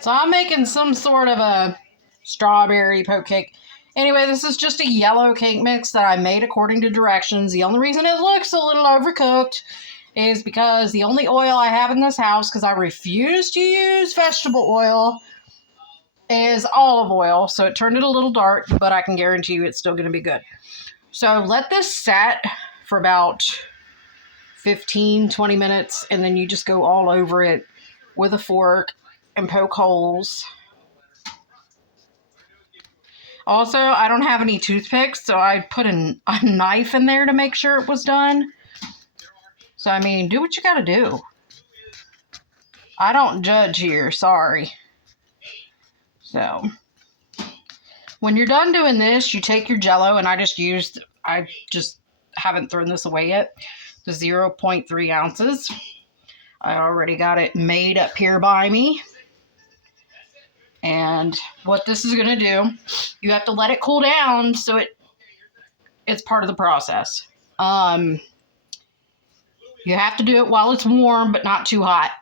So I'm making some sort of a strawberry poke cake. Anyway, this is just a yellow cake mix that I made according to directions. The only reason it looks a little overcooked is because the only oil I have in this house, because I refuse to use vegetable oil, is olive oil. So it turned it a little dark, but I can guarantee you it's still going to be good. So let this set for about 15-20 minutes, and then you just go all over it with a fork and poke holes. Also, I don't have any toothpicks, so I put a knife in there to make sure it was done. So, I mean, do what you gotta do. I don't judge here, sorry. So, when you're done doing this, you take your jello, and I just haven't thrown this away yet, the 0.3 ounces. I already got it made up here by me. And what this is going to do, you have to let it cool down so it's part of the process. You have to do it while it's warm, but not too hot.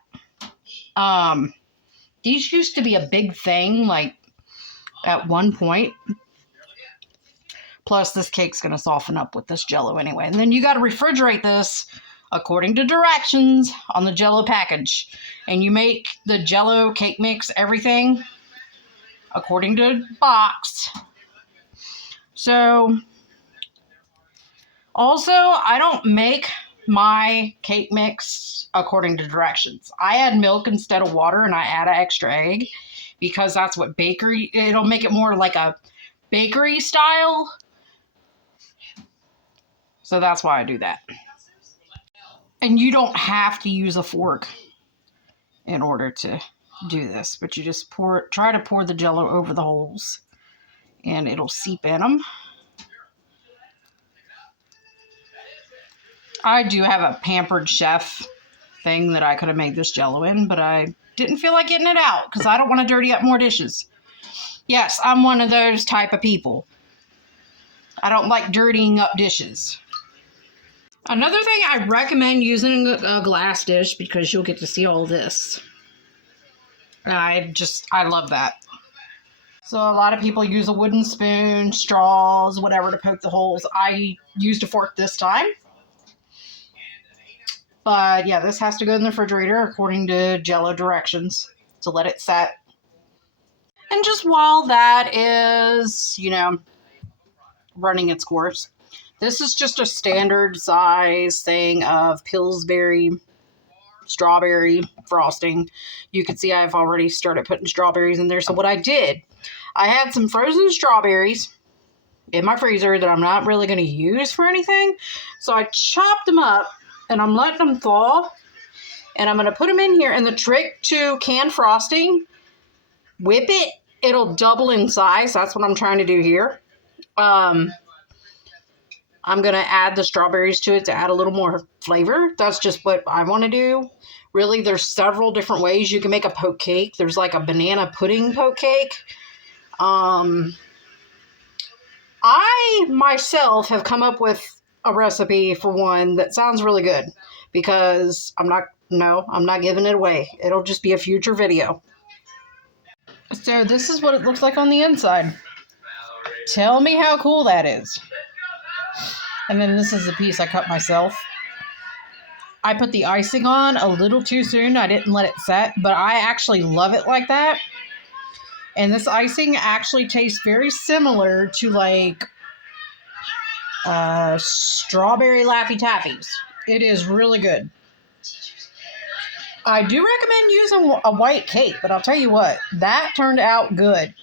These used to be a big thing, like, at one point. Plus, this cake's going to soften up with this jello anyway. And then you got to refrigerate this according to directions on the jello package. And you make the jello cake mix, everything, according to box. So, also, I don't make my cake mix according to directions. I add milk instead of water, and I add an extra egg because that's what it'll make it more like a bakery style. So that's why I do that. And you don't have to use a fork in order to do this, but you just try to pour the jello over the holes, and it'll seep in them. I do have a pampered chef thing that I could have made this jello in, but I didn't feel like getting it out because I don't want to dirty up more dishes. Yes, I'm one of those type of people. I don't like dirtying up dishes. Another thing, I recommend using a glass dish because you'll get to see all this. I love that. So a lot of people use a wooden spoon, straws, whatever to poke the holes. I used a fork this time. But yeah, this has to go in the refrigerator according to jello directions to let it set. And just while that is, running its course, this is just a standard size thing of Pillsbury strawberry frosting. You can see I've already started putting strawberries in there. So what I did, I had some frozen strawberries in my freezer that I'm not really going to use for anything. So I chopped them up and I'm letting them thaw. And I'm going to put them in here. And the trick to canned frosting, whip it. It'll double in size. That's what I'm trying to do here. I'm going to add the strawberries to it to add a little more flavor. That's just what I want to do. Really, there's several different ways you can make a poke cake. There's like a banana pudding poke cake. I myself have come up with a recipe for one that sounds really good because I'm not giving it away. It'll just be a future video. So this is what it looks like on the inside. Tell me how cool that is. And then this is the piece I cut myself. I put the icing on a little too soon. I didn't let it set, but I actually love it like that. And this icing actually tastes very similar to like strawberry Laffy Taffies. It is really good. I do recommend using a white cake, but I'll tell you what, that turned out good.